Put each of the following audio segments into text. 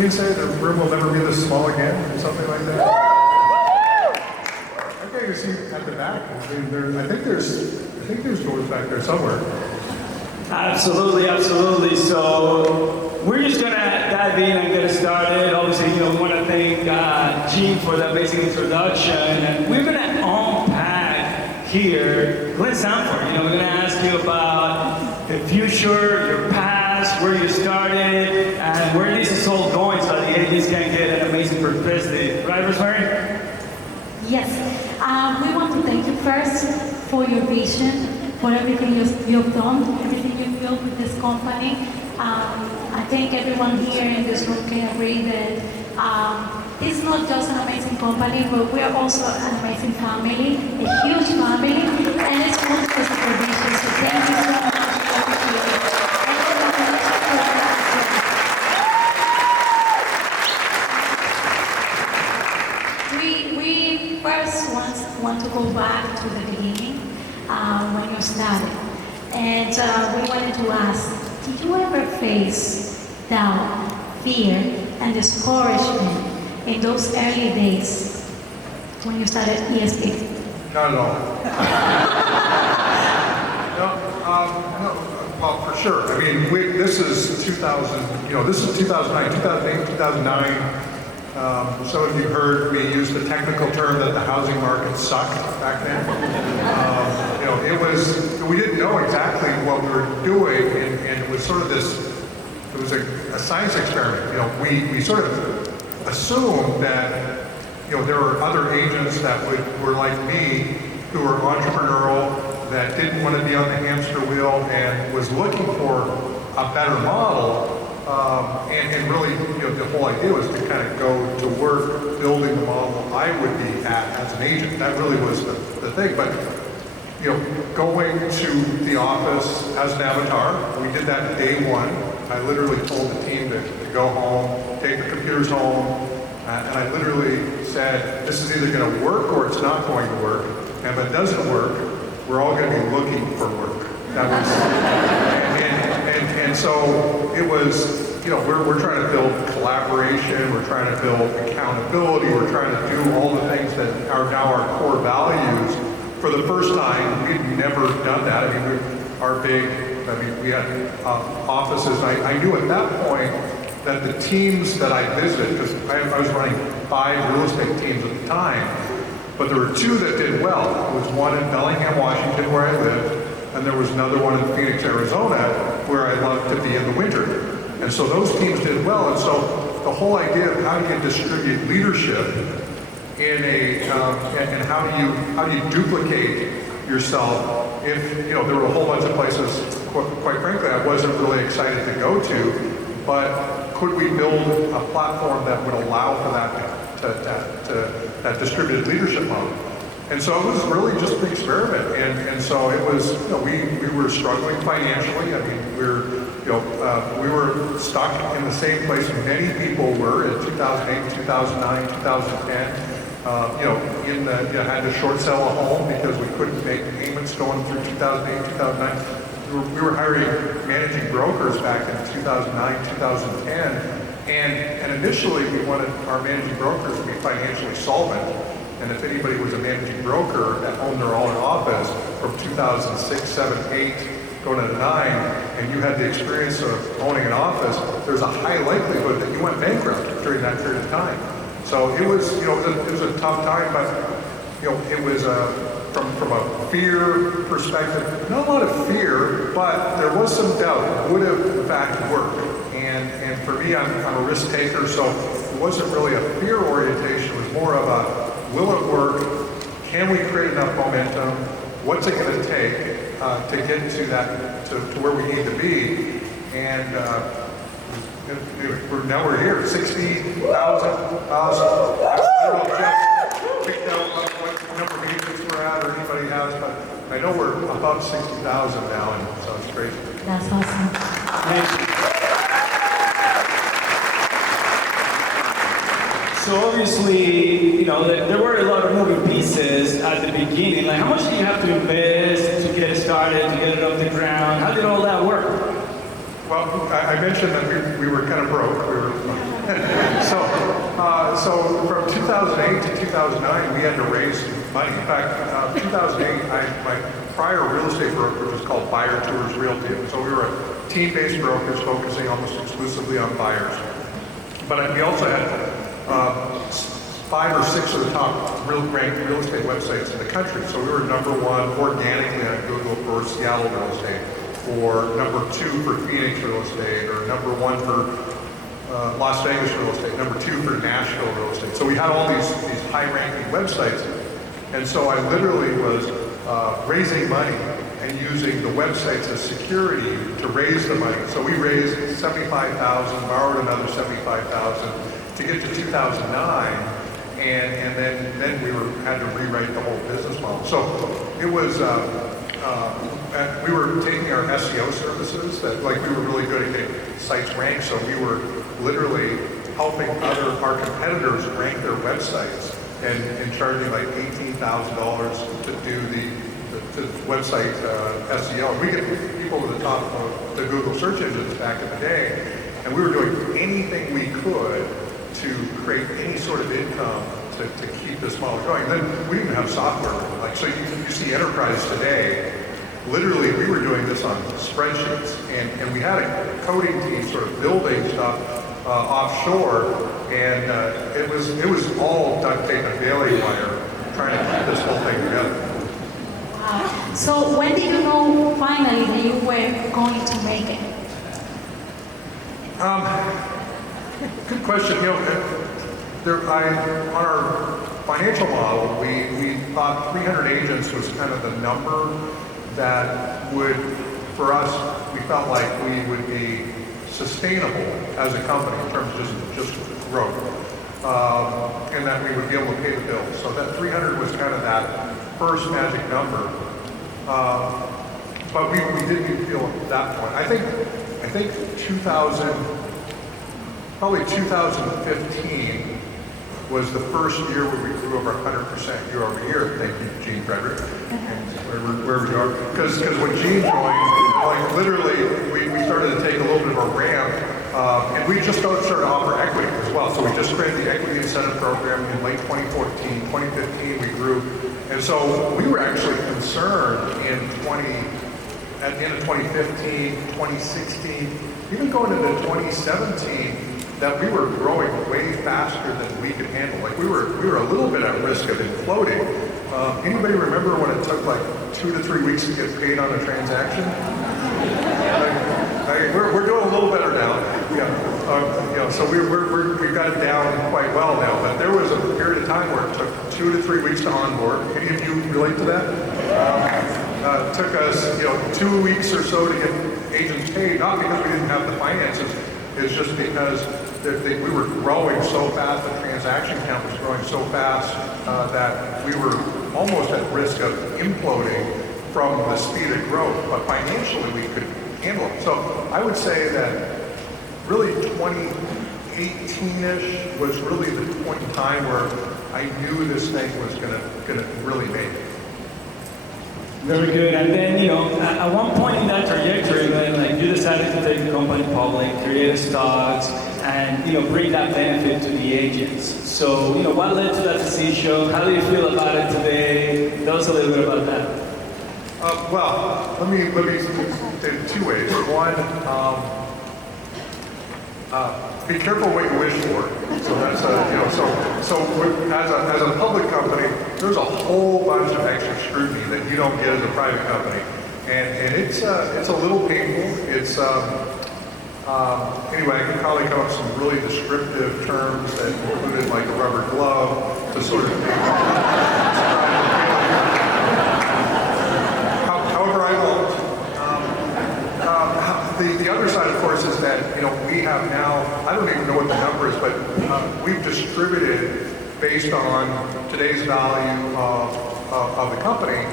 Gene say? The room will never be this small again, or something like that? Okay, you see at the back. I think there's doors back there somewhere. Absolutely, absolutely. So we're just gonna dive in and get started. Obviously, we want to thank Gene for the amazing introduction, and we're gonna unpack here Glenn Sanford. We're gonna ask you about the future, your past, where you started, and where this is all going, so the ladies can get an amazing perspective. Right, Rosemary? Yes. We want to thank you first for your vision, for everything you've done, everything you've built with this company. I think everyone here in this room can agree that it's not just an amazing company, but we're also an amazing family, a huge family, and it's full of supervision. So thank you so much. We first want to go back to the beginning, when you started. And we wanted to ask, did you ever face doubt, fear, and discouragement in those early days when you started ESP? Not at all. No, well, for sure. I mean, this is 2000, this is 2009, 2008, 2009. Some of you heard me use the technical term that the housing market sucked back then. We didn't know exactly what we were doing, and it was sort of it was a science experiment. We sort of assumed that, there were other agents that were like me, who were entrepreneurial, that didn't want to be on the hamster wheel and was looking for a better model. And really, the whole idea was to kind of go to work building the model I would be at as an agent. That really was the thing. But, going to the office as an avatar, we did that day one. I literally told the team to go home, take the computers home, and I literally said, this is either going to work or it's not going to work. And if it doesn't work, we're all going to be looking for work. That was, and so it was, we're trying to build collaboration, we're trying to build accountability, we're trying to do all the things that are now our core values. For the first time, we'd never done that. We had offices. I knew at that point that the teams that I visited, because I was running 5 real estate teams at the time, but there were 2 that did well. There was one in Bellingham, Washington, where I lived, and there was another one in Phoenix, Arizona, where I loved to be in the winter. And so those teams did well. And so the whole idea of how do you distribute leadership and how do you duplicate yourself if, there were a whole bunch of places, quite frankly, I wasn't really excited to go to, but could we build a platform that would allow for that distributed leadership model? And so it was really just an experiment. And so it was, we were struggling financially. I mean, we were stuck in the same place many people were in 2008, 2009, 2010. Had to short sell a home because we couldn't make payments going through 2008, 2009. We were hiring managing brokers back in 2009, 2010. And initially we wanted our managing brokers to be financially solvent. And if anybody was a managing broker that owned their own office from 2006, 7, 8, going to 9, and you had the experience of owning an office, there's a high likelihood that you went bankrupt during that period of time. So it was, it was a tough time, but it was from a fear perspective, not a lot of fear, but there was some doubt. Would have in fact worked? And for me, I'm a risk taker, so it wasn't really a fear orientation. It was more of a will it work? Can we create enough momentum? What's it going to take to get to that, to where we need to be? And now we're here, 60,000. I don't know if Jeff picked out what number of agents we're at or anybody has, but I know we're above 60,000 now, and so it's crazy. That's awesome. Thank you. So obviously, there were a lot of moving pieces at the beginning. Like, how much did you have to invest to get it started, to get it off the ground? How did all that work? Well, I mentioned that we were kind of broke. We were So from 2008 to 2009, we had to raise money. In fact, 2008, my prior real estate brokerage was called Buyer Tours Realty. So we were a team-based brokerage focusing almost exclusively on buyers. But we also had 5 or 6 of the top ranked real estate websites in the country. So we were number 1 organically on Google for Seattle real estate, or number 2 for Phoenix real estate, or number 1 for Las Vegas real estate, number 2 for Nashville real estate. So we had all these high-ranking websites, and so I literally was raising money and using the websites as security to raise the money. So we raised $75,000, borrowed another $75,000 to get to 2009, and then we had to rewrite the whole business model. So it was. We were taking our SEO services that, like, we were really good at getting sites ranked, so we were literally helping our competitors rank their websites and charging like $18,000 to do the website SEO. We get people to the top of the Google search engines back in the day, and we were doing anything we could to create any sort of income to keep this model going. And then we didn't have software. Like, so you see enterprise today, literally we were doing this on spreadsheets, and we had a coding team sort of building stuff offshore, and it was all duct tape and baling wire trying to keep this whole thing together. Wow. So when did you know finally that you were going to make it? Good question. You know, on our financial model, we thought 300 agents was kind of the number that would, for us, we felt like we would be sustainable as a company in terms of just growth, and that we would be able to pay the bills. So that 300 was kind of that first magic number, but we didn't even feel at that point. I think probably 2015 was the first year where we grew over 100% year over year. Thank you, Gene Frederick, and wherever you are. Because when Gene joined, like literally, we started to take a little bit of a ramp, and we just started to offer equity as well. So we just created the equity incentive program in late 2014. 2015, we grew, and so we were actually concerned at the end of 2015, 2016, even going into 2017. That we were growing way faster than we could handle. Like we were a little bit at risk of imploding. Anybody remember when it took like 2 to 3 weeks to get paid on a transaction? We're doing a little better now. Yeah. So we've got it down quite well now. But there was a period of time where it took 2 to 3 weeks to onboard. Any of you relate to that? It took us 2 weeks or so to get agents paid, not because we didn't have the finances. It's just because we were growing so fast, the transaction count was growing so fast that we were almost at risk of imploding from the speed of growth. But financially, we could handle it. So I would say that really 2018-ish was really the point in time where I knew this thing was gonna really make it. Very good. And then, at one point in that trajectory, when you decided to take the company public, create stocks, and bring that benefit to the agents. So, what led to that decision? How do you feel about it today? Tell us a little bit about that. Well, let me say it 2 ways. One, be careful what you wish for. So that's as a public company, there's a whole bunch of extra scrutiny that you don't get as a private company, and it's a little painful. It's anyway, I could probably come up with some really descriptive terms that included like a rubber glove to sort of describe however I won't. The other side, of course, is that we have now, I don't even know what the number is, but we've distributed based on today's value of the company,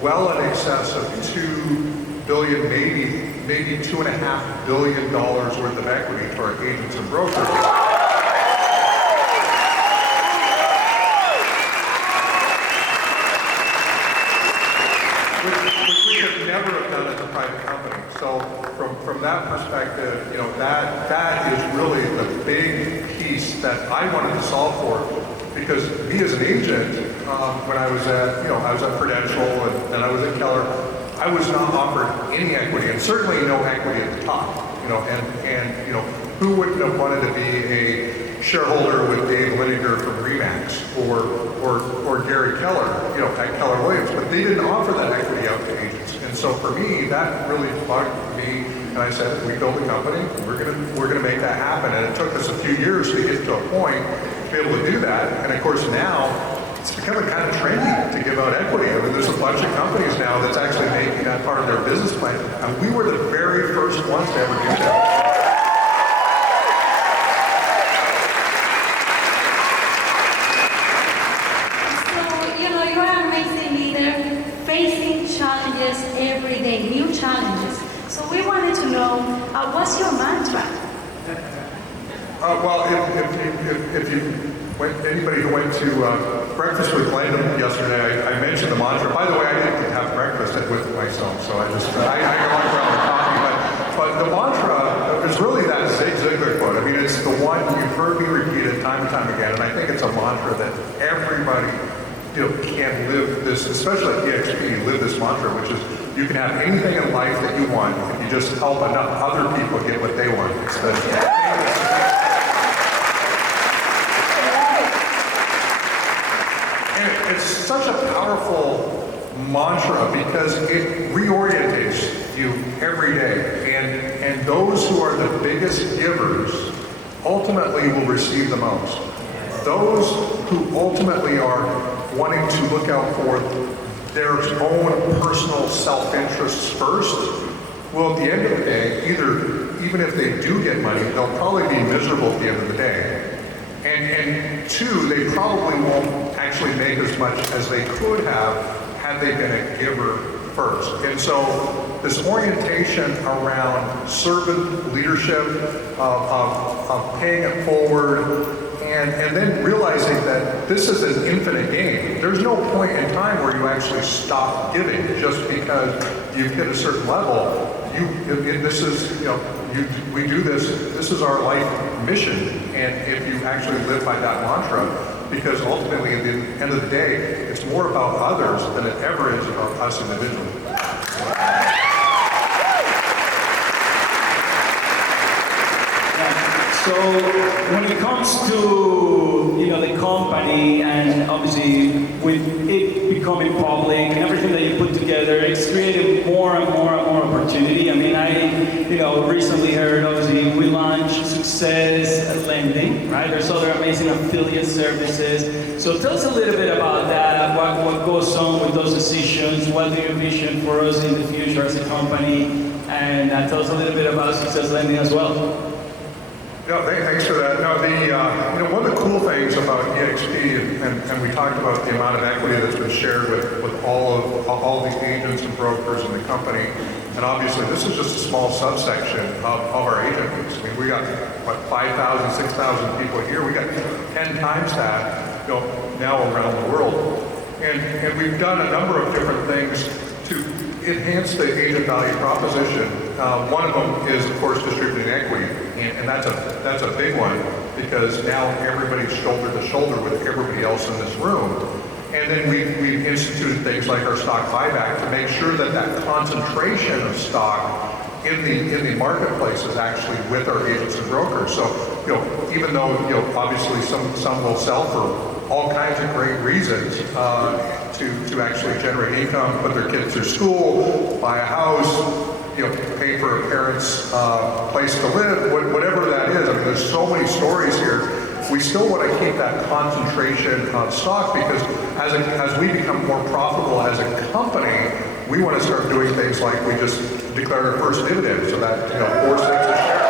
well in excess of $2 billion, maybe $2.5 billion worth of equity to our agents and brokers. Which we could never have done as a private company. So from that perspective, that is really the big that I wanted to solve for. Because me as an agent, when I was at Prudential and then I was at Keller, I was not offered any equity, and certainly no equity at the top. And who wouldn't have wanted to be a shareholder with Dave Liniger from Remax or Gary Keller, at Keller Williams, but they didn't offer that equity out to agents. And so for me, that really bugged me. And I said, if we build a company, we're gonna make that happen. And it took us a few years to get to a point to be able to do that. And of course now, it's becoming kind of trendy to give out equity. I mean, there's a bunch of companies now that's actually making that part of their business plan. And we were the very first ones to ever do that. Facing challenges every day, new challenges. So we wanted to know, what's your mantra? Well, if anybody who went to breakfast with Glenda yesterday, I mentioned the mantra. By the way, I didn't have breakfast with myself, so I walked around with coffee. But the mantra is really that Zig Ziglar quote. I mean, it's the one you've heard me repeat it time and time again, and I think it's a mantra that everybody can live this, especially at EXP, live this mantra, which is you can have anything in life that you want if you just help enough other people get what they want. And it's such a powerful mantra because it reorientates you every day. And those who are the biggest givers ultimately will receive the most. Those who ultimately are wanting to look out for their own personal self-interests first, well, at the end of the day, even if they do get money, they'll probably be miserable at the end of the day. And two, they probably won't actually make as much as they could have had they been a giver first. And so this orientation around servant leadership, of paying it forward, and then realizing that this is an infinite game. There's no point in time where you actually stop giving just because you've hit a certain level. We do this, this is our life mission. And if you actually live by that mantra, because ultimately at the end of the day, it's more about others than it ever is about us individually. So when it comes to the company and obviously with it becoming public and everything that you put together, it's created more and more and more opportunity. I mean, I recently heard obviously we launched Success Lending, right? There's other amazing affiliate services. So tell us a little bit about that. What goes on with those decisions? What do you envision for us in the future as a company? And tell us a little bit about Success Lending as well. No, thanks for that. No, one of the cool things about EXP, and we talked about the amount of equity that's been shared with all the agents and brokers in the company, and obviously this is just a small subsection of our agent base. I mean, we got, 5,000, 6,000 people here. We got 10 times that now around the world. And we've done a number of different things to enhance the agent value proposition. One of them is, of course, distributing equity, and that's a big one because now everybody's shoulder to shoulder with everybody else in this room. And then we've instituted things like our stock buyback to make sure that that concentration of stock in the marketplace is actually with our agents and brokers. So even though obviously some will sell for all kinds of great reasons to actually generate income, put their kids through school, buy a house, pay for a parent's place to live, whatever that is. I mean, there's so many stories here. We still want to keep that concentration of stock because as we become more profitable as a company, we want to start doing things like we just declared our first dividend, so that 4 cents a share.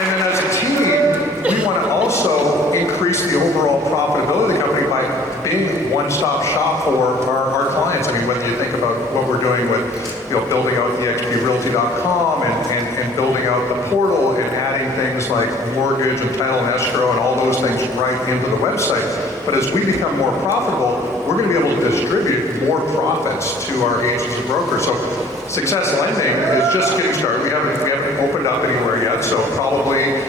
And then as a team, we want to also increase the overall profitability of the company by being one-stop shop for our clients. I mean, whether you think about what we're doing with building out EXPRealty.com and building out the portal and adding things like mortgage and title and escrow and all those things right into the website. But as we become more profitable, we're going to be able to distribute more profits to our agents and brokers. So Success Lending is just getting started. We haven't opened up anywhere yet, so probably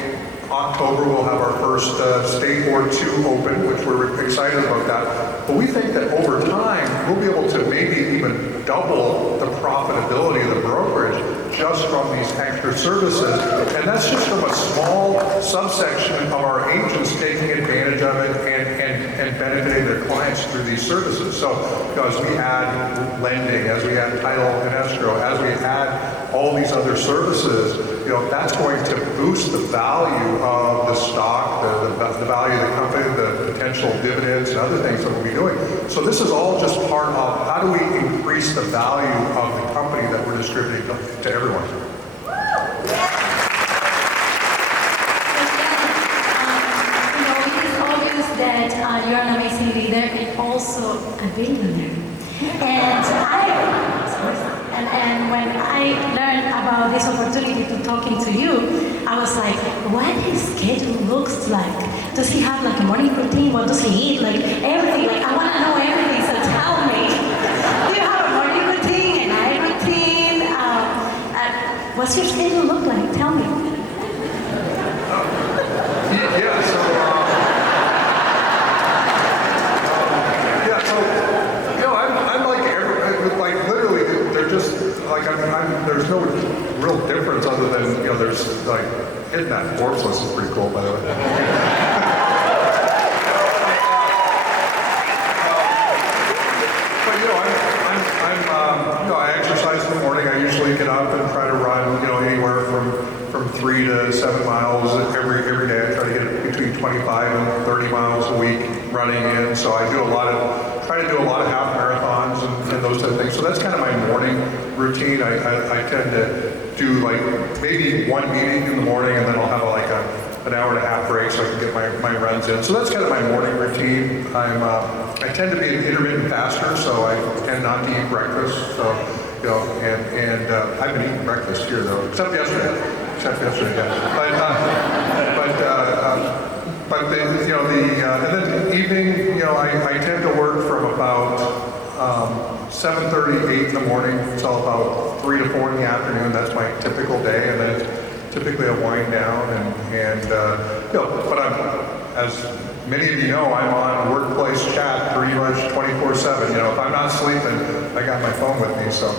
October we'll have our first state or two open, which we're excited about that. But we think that over time, we'll be able to maybe even double the profitability of the brokerage just from these extra services. And that's just from a small subsection of our agents taking advantage of it and benefiting their clients through these services. So as we add lending, as we add title and escrow, as we add all these other services, that's going to boost the value of the stock, the value of the company, the potential dividends and other things that we'll be doing. So this is all just part of how do we increase the value of the company that we're distributing to everyone. It is obvious that you're an amazing leader and also a billionaire. And when I learned about this opportunity to talking to you, I was like, what his schedule looks like? Does he have like a morning routine? What does he eat? Like everything. Like I want to know everything. So tell me, do you have a morning routine, a night routine? What's your schedule look like? Tell me. There's no real difference other than, there's like, hitting that Forbes list is pretty cool, by the way. But, I exercise in the morning. I usually get up and try to run, anywhere from 3 to 7 miles every day. I try to get between 25 and 30 miles a week running in. So I do try to do a lot of half marathons and those type of things. So that's kind of my morning routine. I tend to do like maybe one meeting in the morning and then I'll have an hour and a half break so I can get my runs in. So that's kind of my morning routine. I tend to be an intermittent faster, so I tend not to eat breakfast. So, I've been eating breakfast here though, except yesterday. But and then evening, I tend to work from about 7:30, 8 in the morning until about 3 to 4 in the afternoon. That's my typical day, and then typically I wind down but as many of you know, I'm on workplace chat pretty much 24/7. If I'm not sleeping, I got my phone with me, so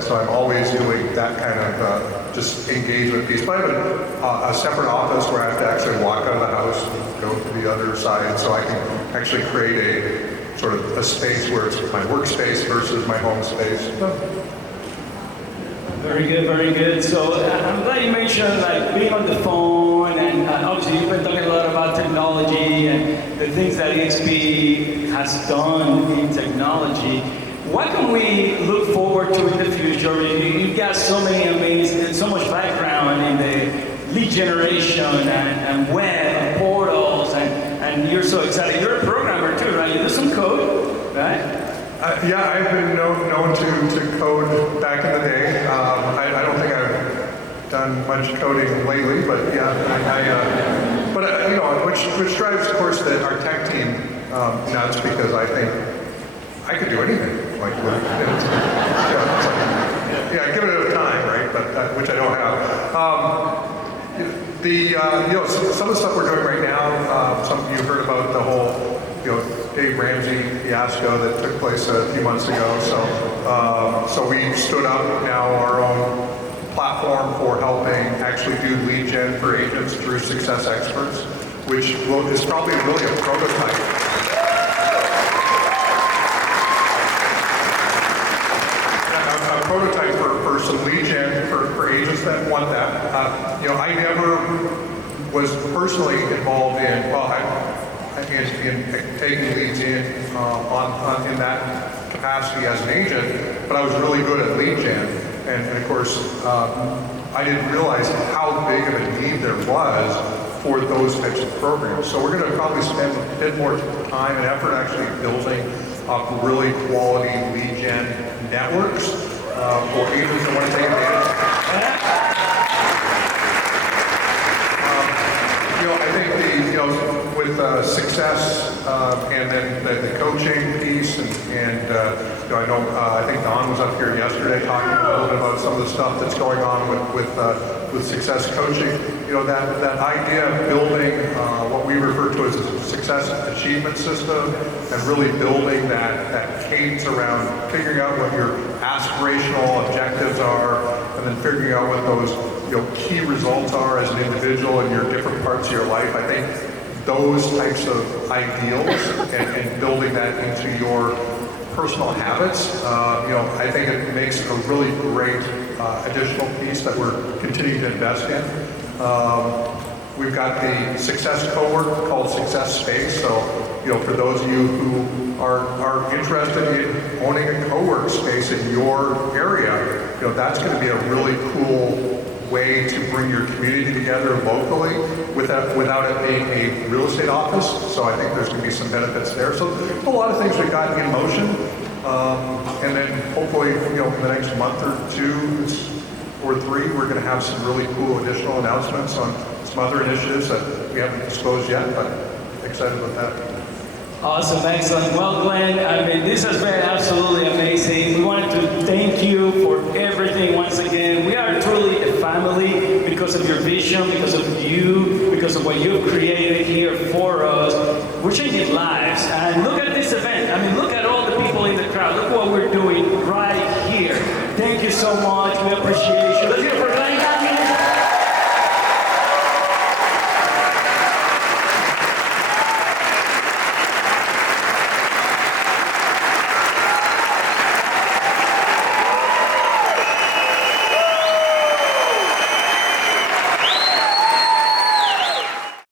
so I'm always doing that kind of just engagement piece. But I have a separate office where I have to actually walk out of the house and go to the other side, so I can actually create a sort of a space where it's my workspace versus my home space. Very good, very good. So I'm glad you mentioned like being on the phone, and obviously you've been talking a lot about technology and the things that EXP has done in technology. What can we look forward to in the future? You've got so many amazing, so much background in the lead generation and web and portals, and you're so excited. You're a programmer too, right? You do some code, right? Yeah, I've been known to code back in the day. I don't think I've done much coding lately, but yeah, which drives, of course, our tech team nuts, because I think I could do anything. Give it a time, right? But which I don't have. Some of the stuff we're doing right now. Some of you heard about the whole, Dave Ramsey fiasco that took place a few months ago. So we stood up now our own platform for helping actually do lead gen for agents through Success Experts, which is probably really a prototype. Prototype for some lead gen for agents that want that. I never was personally involved in taking leads in that capacity as an agent, but I was really good at lead gen, and of course I didn't realize how big of a need there was for those types of programs. So we're going to probably spend a bit more time and effort actually building up really quality lead gen networks for agents that want to take advantage. I think with success and then the coaching piece and I know, I think Don was up here yesterday talking a little bit about some of the stuff that's going on with success coaching. That idea of building what we refer to as a success achievement system and really building that cadence around figuring out what your aspirational objectives are and then figuring out what those key results are as an individual in your different parts of your life. I think those types of ideals and building that into your personal habits, I think it makes a really great additional piece that we're continuing to invest in. We've got the success cohort called Success Space. So, for those of you who are interested in owning a co-work space in your area, that's going to be a really cool way to bring your community together locally without it being a real estate office. So I think there's going to be some benefits there. So a lot of things we've got in motion. And then hopefully, in the next month or two or three, we're going to have some really cool additional announcements on some other initiatives that we haven't disclosed yet, but excited about that. Awesome, excellent. Well, Glenn, this has been absolutely amazing. We wanted to thank you for everything once again. We are truly a family because of your vision, because of you, because of what you've created here for us. We're changing lives. And look at this event. Look at all the people in the crowd. Look what we're doing right here. Thank you so much. We appreciate